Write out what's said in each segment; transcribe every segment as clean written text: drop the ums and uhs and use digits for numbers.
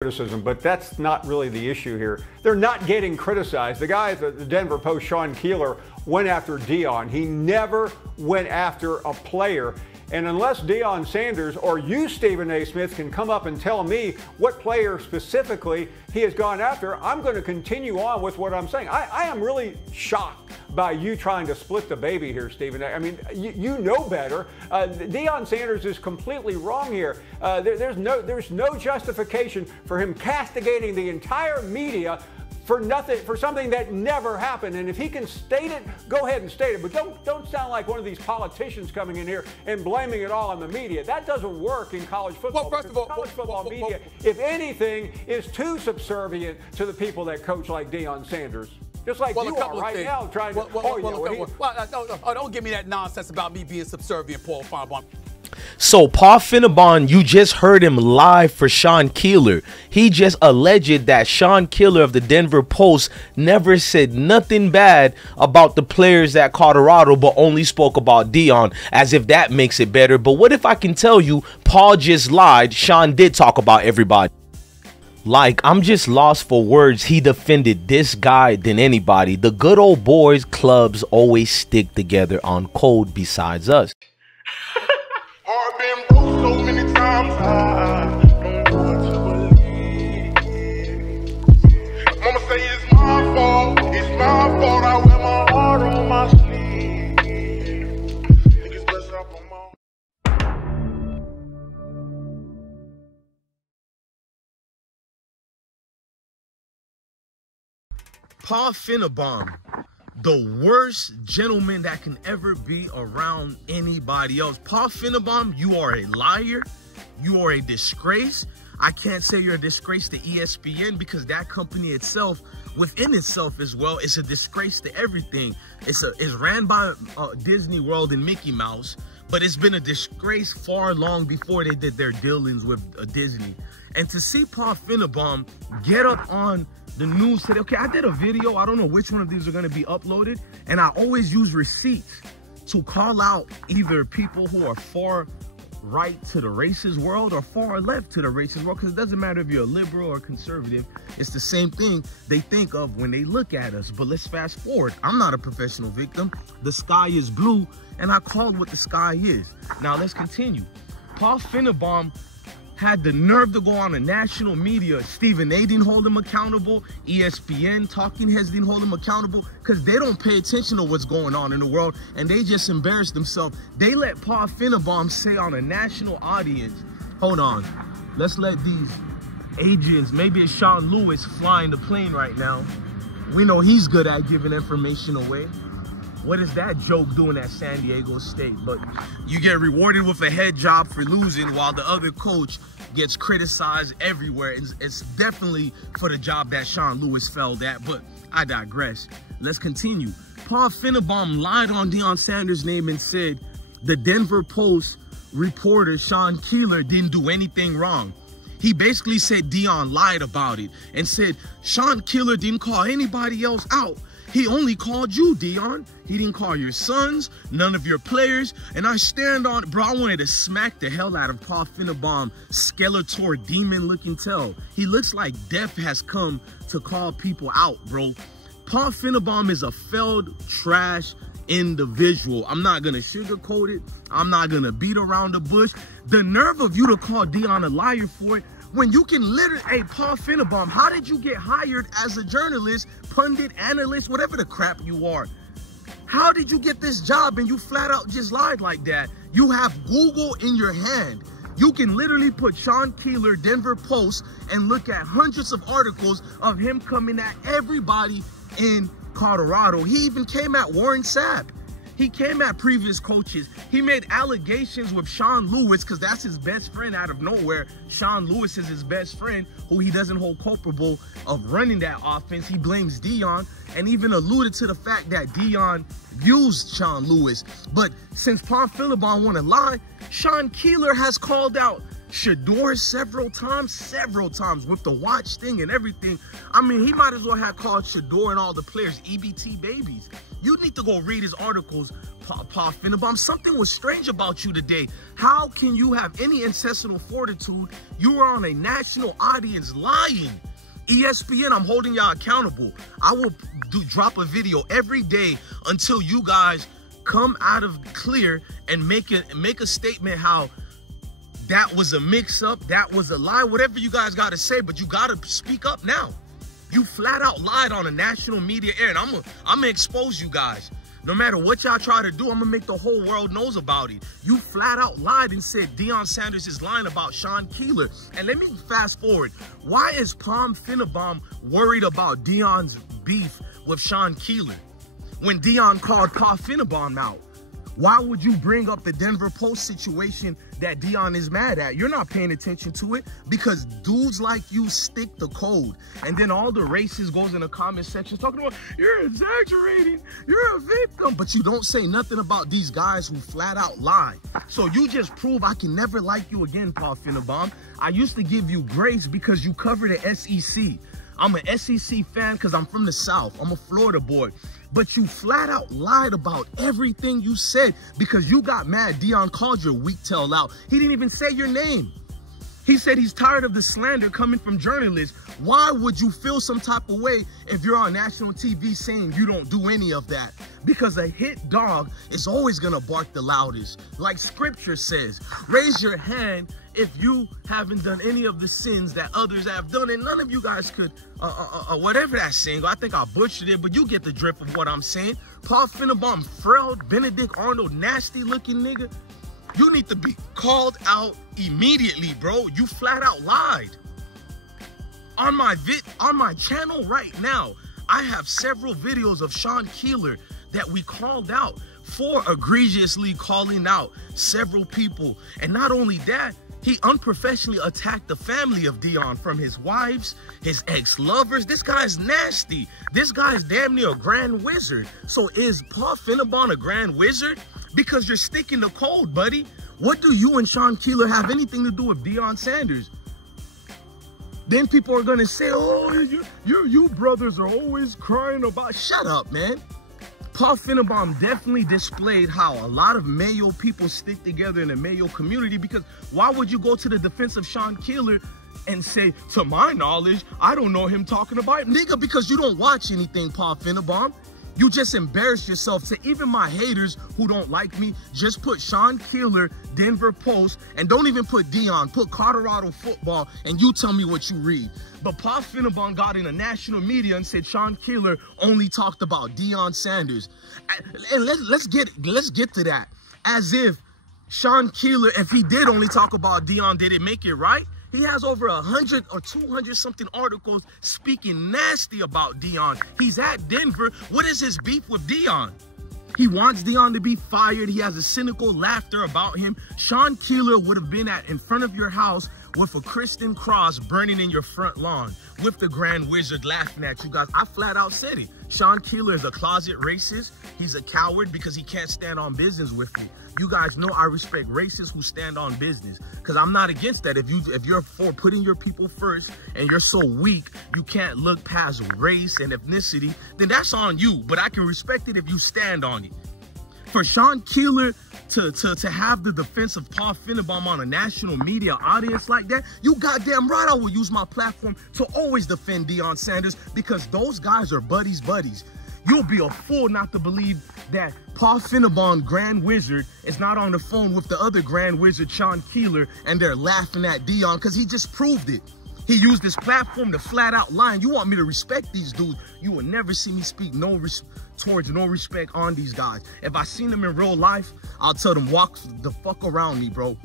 criticism, but that's not really the issue here. They're not getting criticized. The guy at the Denver Post, Sean Keeler, went after Deion. He never went after a player. And unless Deion Sanders or you, Stephen A. Smith, can come up and tell me what player specifically he has gone after, I'm going to continue on with what I'm saying. I am really shocked by you trying to split the baby here, Stephen. I mean, you know better. Deion Sanders is completely wrong here. There's no justification for him castigating the entire media for nothing, for something that never happened. And if he can state it, go ahead and state it. But don't sound like one of these politicians coming in here and blaming it all on the media. That doesn't work in college football. Well, first of all, college football media, if anything, is too subservient to the people that coach like Deion Sanders. Just like you are right now trying to... Don't give me that nonsense about me being subservient, Paul FINEBAUM. So Paul FINEBAUM, you just heard him live for Sean Keeler. He just alleged that Sean Keeler of the Denver Post never said nothing bad about the players at Colorado, but only spoke about Deion, as if that makes it better. But what if I can tell you Paul just lied? Sean did talk about everybody. Like, I'm just lost for words. He defended this guy than anybody. The good old boys clubs always stick together on code besides us. I've been broke so many times, I don't know what to believe. Mama say it's my fault, I wear my heart on my sleeve. Niggas best up on my... Paul FINEBAUM, the worst gentleman that can ever be around anybody else. Paul FINEBAUM, you are a liar. You are a disgrace. I can't say you're a disgrace to ESPN because that company itself, within itself as well, is a disgrace to everything. It's ran by Disney World and Mickey Mouse, but it's been a disgrace far long before they did their dealings with Disney. And to see Paul FINEBAUM get up on the news today, okay, I did a video, I don't know which one of these are going to be uploaded, and I always use receipts to call out either people who are far right to the racist world or far left to the racist world, because it doesn't matter if you're a liberal or conservative, it's the same thing they think of when they look at us. But let's fast forward. I'm not a professional victim. The sky is blue, and I called what the sky is. Now let's continue. Paul FINEBAUM had the nerve to go on a national media. Stephen A didn't hold him accountable. ESPN, Talking Heads didn't hold him accountable because they don't pay attention to what's going on in the world, and they just embarrass themselves. They let Paul FINEBAUM say on a national audience, hold on, let's let these agents, maybe it's Sean Lewis flying the plane right now. We know he's good at giving information away. What is that joke doing at San Diego State? But you get rewarded with a head job for losing while the other coach gets criticized everywhere. It's definitely for the job that Sean Lewis failed at, but I digress. Let's continue. Paul FINEBAUM lied on Deion Sanders' name and said the Denver Post reporter Sean Keeler didn't do anything wrong. He basically said Deion lied about it and said Sean Keeler didn't call anybody else out. He only called you, Deion. He didn't call your sons, none of your players. And I stand on it, bro. I wanted to smack the hell out of Paul FINEBAUM, Skeletor, demon-looking tail. He looks like death has come to call people out, bro. Paul FINEBAUM is a failed trash individual. I'm not going to sugarcoat it. I'm not going to beat around the bush. The nerve of you to call Deion a liar for it, when you can literally, hey, Paul FINEBAUM, how did you get hired as a journalist, pundit, analyst, whatever the crap you are? How did you get this job and you flat out just lied like that? You have Google in your hand. You can literally put Sean Keeler, Denver Post, and look at hundreds of articles of him coming at everybody in Colorado. He even came at Warren Sapp. He came at previous coaches. He made allegations with Sean Lewis because that's his best friend out of nowhere. Sean Lewis is his best friend who he doesn't hold culpable of running that offense. He blames Deion and even alluded to the fact that Deion used Sean Lewis. But since Paul FINEBAUM want to lie, Sean Keeler has called out Shador several times with the watch thing and everything. I mean, he might as well have called Shador and all the players EBT babies. You need to go read his articles, Paul FINEBAUM. Something was strange about you today. How can you have any ancestral fortitude? You are on a national audience lying. ESPN, I'm holding y'all accountable. I will drop a video every day until you guys come out of clear and make a statement how that was a mix-up, that was a lie, whatever you guys got to say, but you got to speak up now. You flat out lied on a national media air, and I'm gonna expose you guys. No matter what y'all try to do, I'm gonna make the whole world knows about it. You flat out lied and said Deion Sanders is lying about Sean Keeler. And let me fast forward. Why is Paul FINEBAUM worried about Deion's beef with Sean Keeler when Deion called Paul FINEBAUM out? Why would you bring up the Denver Post situation that Deion is mad at? You're not paying attention to it because dudes like you stick the code. And then all the racists goes in the comment section talking about, you're exaggerating, you're a victim. But you don't say nothing about these guys who flat out lie. So you just prove I can never like you again, Paul FINEBAUM. I used to give you grace because you cover the SEC. I'm an SEC fan because I'm from the South. I'm a Florida boy. But you flat out lied about everything you said because you got mad. Deion called your weak tail out. He didn't even say your name. He said he's tired of the slander coming from journalists. Why would you feel some type of way if you're on national TV saying you don't do any of that? Because a hit dog is always going to bark the loudest. Like scripture says, raise your hand if you haven't done any of the sins that others have done. And none of you guys could, whatever that saying, I think I butchered it, but you get the drift of what I'm saying. Paul FINEBAUM, frail, Benedict Arnold, nasty looking nigga. You need to be called out immediately, bro. You flat out lied. On my channel right now, I have several videos of Sean Keeler that we called out for egregiously calling out several people. And not only that, he unprofessionally attacked the family of Deion, from his wives, his ex-lovers. This guy's nasty. This guy's damn near a grand wizard. So is Paul FINEBAUM a grand wizard? Because you're sticking the code, buddy. What do you and Sean Keeler have anything to do with Deion Sanders? Then people are going to say, oh, you brothers are always crying about... Shut up, man. Paul FINEBAUM definitely displayed how a lot of Mayo people stick together in the Mayo community, because why would you go to the defense of Sean Keeler and say, to my knowledge, I don't know him talking about him? Nigga, because you don't watch anything, Paul FINEBAUM. You just embarrass yourself. To even my haters who don't like me, just put Sean Keeler, Denver Post, and don't even put Deion. Put Colorado football, and you tell me what you read. But Paul FINEBAUM got in the national media and said Sean Keeler only talked about Deion Sanders. And let's get to that. As if Sean Keeler, if he did only talk about Deion, did it make it right? He has over 100 or 200 something articles speaking nasty about Deion. He's at Denver. What is his beef with Deion? He wants Deion to be fired. He has a cynical laughter about him. Sean Keeler would have been in front of your house with a Christian cross burning in your front lawn, with the Grand Wizard laughing at you guys. I flat out said it. Sean Keeler is a closet racist. He's a coward because he can't stand on business with me. You guys know I respect racists who stand on business, because I'm not against that. If you're for putting your people first and you're so weak you can't look past race and ethnicity, then that's on you. But I can respect it if you stand on it. For Sean Keeler to have the defense of Paul FINEBAUM on a national media audience like that, you goddamn right I will use my platform to always defend Deion Sanders, because those guys are buddies. You'll be a fool not to believe that Paul FINEBAUM, Grand Wizard, is not on the phone with the other Grand Wizard, Sean Keeler, and they're laughing at Deion, because he just proved it. He used this platform to flat out lie. You want me to respect these dudes? You will never see me speak towards no respect on these guys. If I seen them in real life, I'll tell them, walk the fuck around me, bro.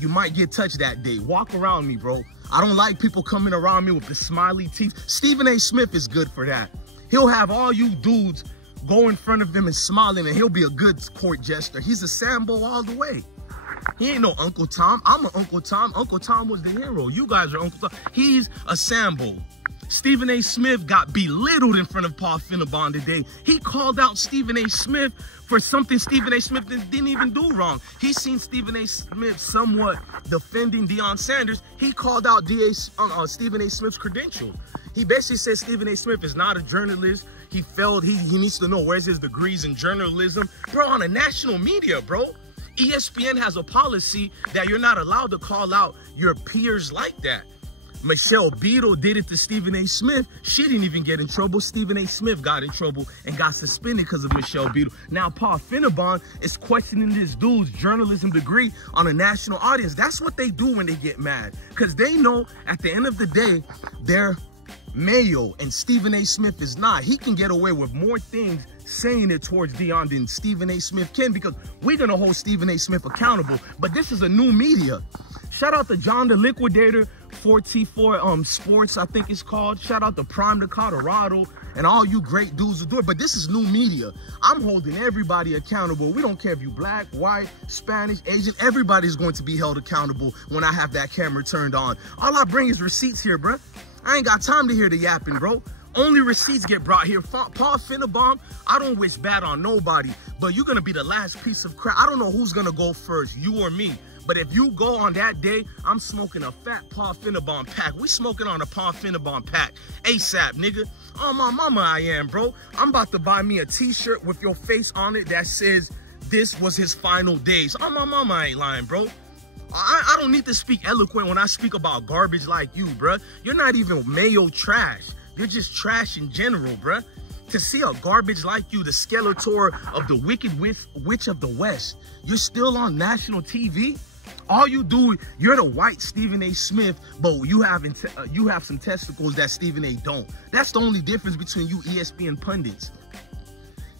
You might get touched that day. Walk around me, bro. I don't like people coming around me with the smiley teeth. Stephen A. Smith is good for that. He'll have all you dudes go in front of him and smiling, and he'll be a good court jester. He's a Sambo all the way. He ain't no Uncle Tom. I'm an Uncle Tom. Uncle Tom was the hero. You guys are Uncle Tom. He's a Sambo. Stephen A. Smith got belittled in front of Paul FINEBAUM today. He called out Stephen A. Smith for something Stephen A. Smith didn't even do wrong. He seen Stephen A. Smith somewhat defending Deion Sanders. He called out Stephen A. Smith's credentials. He basically said Stephen A. Smith is not a journalist. He failed. He needs to know where's his degrees in journalism. Bro, on a national media, bro. ESPN has a policy that you're not allowed to call out your peers like that. Michelle Beadle did it to Stephen A. Smith. She didn't even get in trouble. Stephen A. Smith got in trouble and got suspended because of Michelle Beadle. Now, Paul FINEBAUM is questioning this dude's journalism degree on a national audience. That's what they do when they get mad. Because they know at the end of the day, they're Mayo and Stephen A. Smith is not. He can get away with more things saying it towards Deion than Stephen A. Smith can, because we're going to hold Stephen A. Smith accountable. But this is a new media. Shout out to John the Liquidator, 4T4 Sports, I think it's called. Shout out to Prime the Colorado and all you great dudes who do it. But this is new media. I'm holding everybody accountable. We don't care if you black, white, Spanish, Asian. Everybody's going to be held accountable when I have that camera turned on. All I bring is receipts here, bruh. I ain't got time to hear the yapping, bro. Only receipts get brought here. Paul FINEBAUM, I don't wish bad on nobody, but you're going to be the last piece of crap. I don't know who's going to go first, you or me. But if you go on that day, I'm smoking a fat Paul FINEBAUM pack. We smoking on a Paul FINEBAUM pack. ASAP, nigga. Oh, my mama I am, bro. I'm about to buy me a t-shirt with your face on it that says, this was his final days. Oh, my mama I ain't lying, bro. I don't need to speak eloquent when I speak about garbage like you, bruh. You're not even Mayo trash. You're just trash in general, bruh. To see a garbage like you, the Skeletor of the Wicked Witch of the West, you're still on national TV? All you do, you're the white Stephen A. Smith, but you have some testicles that Stephen A. don't. That's the only difference between you ESPN pundits.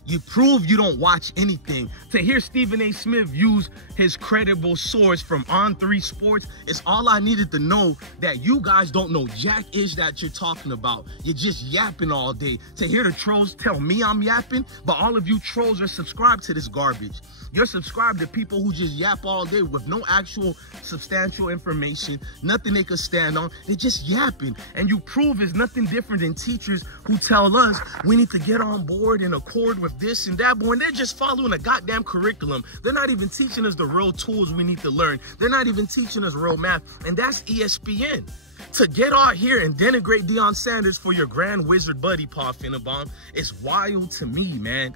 You prove you don't watch anything. To hear Stephen A. Smith use his credible source from On3 Sports, it's all I needed to know that you guys don't know jack-ish that you're talking about. You're just yapping all day. To hear the trolls tell me I'm yapping, but all of you trolls are subscribed to this garbage. You're subscribed to people who just yap all day with no actual substantial information, nothing they could stand on. They're just yapping. And you prove it's nothing different than teachers who tell us we need to get on board and accord with this and that, but when they're just following a goddamn curriculum, they're not even teaching us the real tools we need to learn. They're not even teaching us real math, and that's ESPN. To get out here and denigrate Deion Sanders for your grand wizard buddy, Paul FINEBAUM, is wild to me, man.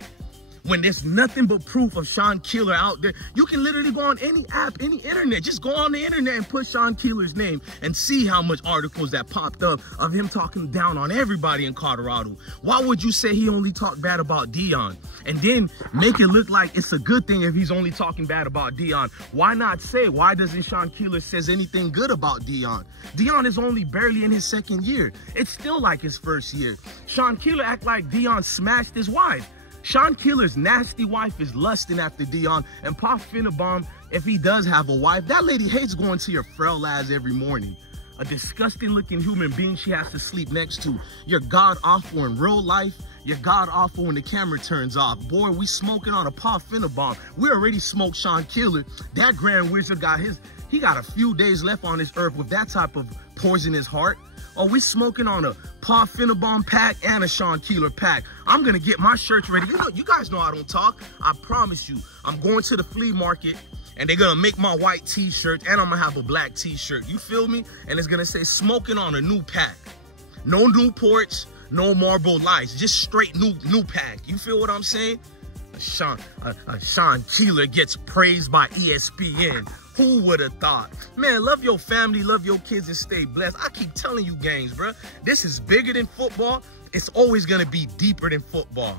When there's nothing but proof of Sean Keeler out there, you can literally go on any app, any internet. Just go on the internet and put Sean Keeler's name and see how much articles that popped up of him talking down on everybody in Colorado. Why would you say he only talked bad about Deion? And then make it look like it's a good thing if he's only talking bad about Deion. Why not say, why doesn't Sean Keeler says anything good about Deion? Deion is only barely in his second year. It's still like his first year. Sean Keeler act like Deion smashed his wife. Sean Keeler's nasty wife is lusting after Deion, and Paul FINEBAUM, if he does have a wife, that lady hates going to your frail ass every morning. A disgusting looking human being she has to sleep next to. You're god awful in real life. You're god awful when the camera turns off. Boy, we smoking on a Paul FINEBAUM. We already smoked Sean Keeler. That grand wizard got he got a few days left on this earth with that type of poisonous heart. Oh, we smoking on a Paul FINEBAUM pack and a Sean Keeler pack. I'm going to get my shirts ready. You guys know I don't talk. I promise you. I'm going to the flea market, and they're going to make my white t-shirt, and I'm going to have a black t-shirt. You feel me? And it's going to say smoking on a new pack. No Newports, no Marlboro Lights. Just straight new pack. You feel what I'm saying? Sean Keeler gets praised by ESPN. Who would have thought? Man, love your family, love your kids, and stay blessed. I keep telling you gangs, bro. This is bigger than football. It's always going to be deeper than football.